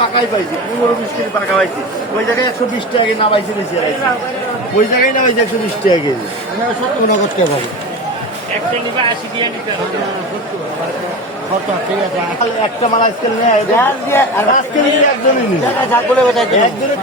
পাকাই পাইছি 15-20 কেজি পাকা পাইছি ওই জায়গায় 120 টাকা না পাইছি বেশি ওই জায়গায় না পাইছি 120 টাকা কেজি সত্য নগদ কে পাবো একটা নিবা 80 দিয়ে নিতে হবে ঠিক আছে একটা মাল আজকে আর আজকে একজনই নিবে একজনের